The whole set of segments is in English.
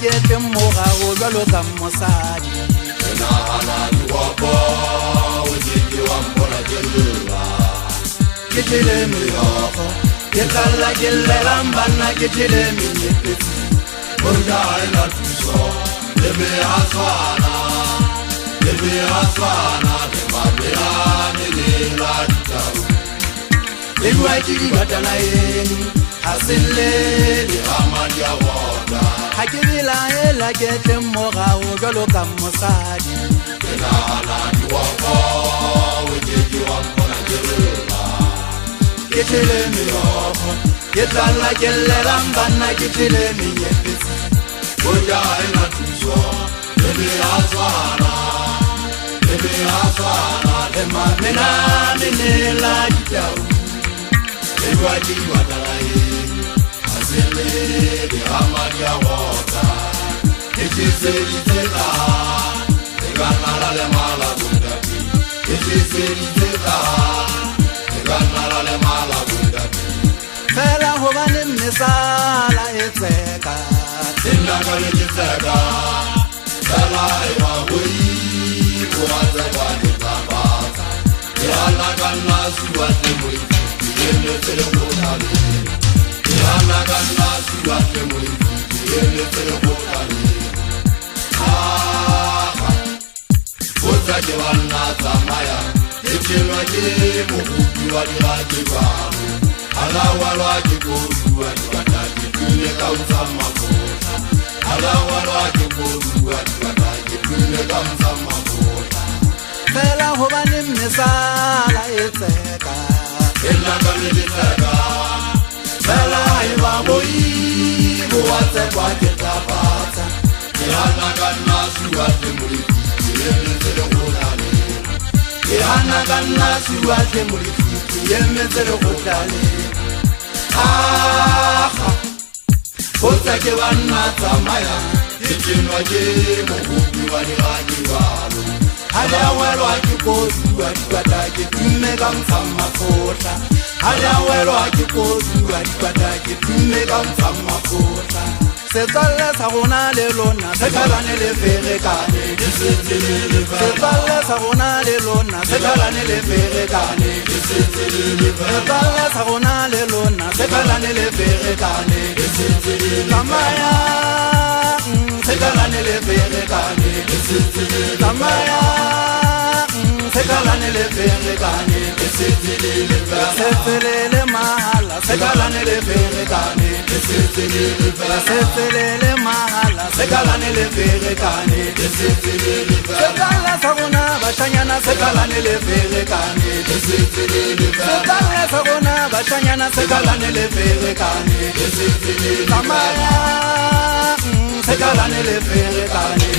ke temoga go jalo ka mosadi na ana diwapa o di wa mpona ke lula ke tile meyogo ke tlalla ke lelambana ke tile menyepetsi Bonja ina tuso lebe aswana de mabea ne la ditau le bua ke di batana eni haselle le amadia wota ha ke bela ela ke temoga go jalo ka mosadi na ana diwapa o di wa mpona ke lula ke tile meyogo ke tlalla ke lelambana ke tile menyepetsi Bonja ina tuso lebe aswana le mamena menela ditau le bua ke di batana asele de amadia wota Ejiselitela Eganala le mala bundati Ejiselitela Eganala le mala bundati fela go bane mesala e tseka Inaka le jitseka Fela ema hui Kuwate kwa jitabata Yana kana suwa temui Yende tele kotali Yana kana suwa temui Yende tele kotali Ke bana tsamaya ke tshelo ke mobupi wa dirageba ala walwa ke kodua dibata ke tune ka utsammakota ala walwa ke kodua dibata ke tune ka utsammakota fela go bane mesala e tseka ena ka le tseka fela e ba moi go wa tsekwa ke tabata ke ana ka nasu wa temuri Ana kana siwa ke mulifiki yemetsele go tlale aha botsa ke bana tsamaya ke tsheno ke mobupi wa dirageba ala welwa ke kodua dibata ke tumme ka mtsammakotla ala welwa ke kodua dibata ke tumme ka mtsammakotla setswalle sa gona le lona se kalane le ferekane setswalle sa gona le lona se kalane le ferekane setswalle sa gona le lona se kalane le ferekane tsamaya se kalane le ferekane tsamaya se kalane le ferekane setselele mahala se kalane le ferekane setselele mahala se kalane le ferekane setala sa gona bashanyana se kalane le ferekane setala sa gona bashanyana se kalane le ferekane tsamaya se kalane le ferekane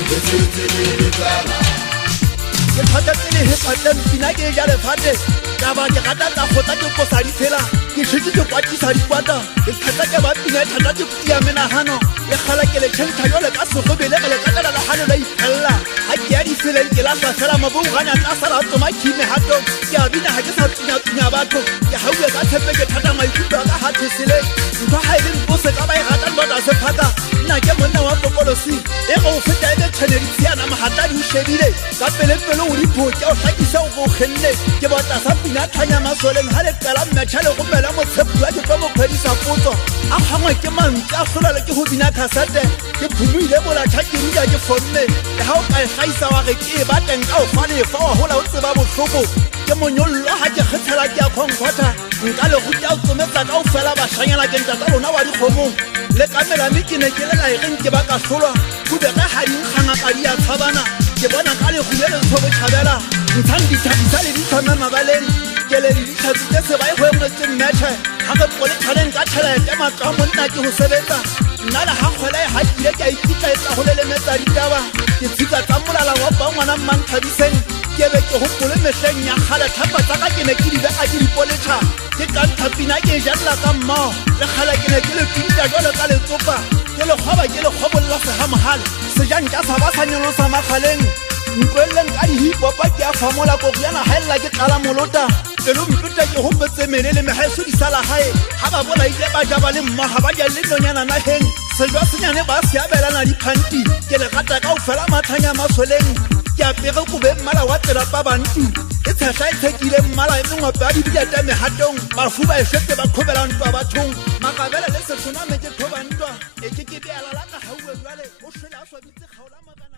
ke phatatile he patlang pina ke ja le phate ka ba ke gata tsa go tsa ke kosa di tshela ke tshitse ke kwatisa di kwata ke khata ke ba pina thata ke tia menahano le khala ke le tshenta yo le ka se go bele le ka la hano la ikalla ha ke ya di fela ke la sa fela mabu gana tsa sala tsoma khime hato ke a bina ha ke sa tsinya batho ke hauya ka tshepe ke thata maikutlwa ka ha thesele ntwa ha ile mpose ka ba e gata ndota se phata nna ke monna wa popolosi e go feta e tshwanedi tsiana mahata di shebile ka pele o di photsa o hlakisa go kgenne ke botla sa pina thanya masoleng ha le qala mmatshale go mela motshepuwa ke tlo mo phedisa potso a gangwe ke mantsa solale ke go bina khasate ke phumuile bola thakiri ya ke fonne le ha o ka e gaisa wa re ke ba teng ka o fane fa wa hola o tseba bohloko ke monyollo ha ke kgethela ke a khonkhotha nka le go tla o tsometsa ka o fela ba shanyana ke ntata lona wa di khomong le kamela mikine ke le la ireng ke ba ka hlolwa go be ga di nkganga ka di a tshabana ke bona ka le go le tshobo thabela ntshandi thabisa le ditshwana mabaleng ke le dithabisa se ba e go mo tsemmethe ha ke pole thaleng ka thelete matla monna ke ho sebetsa nna la ha khwela ha ke ke ikitla e tsa go le metsa ditaba ke tshika tsa molala wa ba ngwana mang thabiseng ke be ke hopole mehleng ya khala thapa tsa ka ke ne ke di be a di dipoletha ke ka thapina ke jalla ka mmo le khala ke ne ke le pinta jalo ka le tsopa ke le khoba ke le khobolla se ha mahal se jang ka sa ba sa nyolo sa makhaleng ntlwelleng ka dihipopa ke a famola koriana haella ke qala molota pelo mpeta ke hompetse mene le mehaeso di sala hae ha ba bolaile ba ja ba le mmaga ba ja le nonyana naheng sejwa senyane ba se abelana diphanti ke le gata ka o fela mathanya masoleng ke apere kobe mmala wa tsela pa bantu e tshehla e tshekile mmala e mengwape a dibilata mehatong bafu ba e shetse ba khobela ntwa bathong makabela le sesoname ke thoba ntwa e ke beala la ka hauwe jwale o shwele a swabitse kgaola makana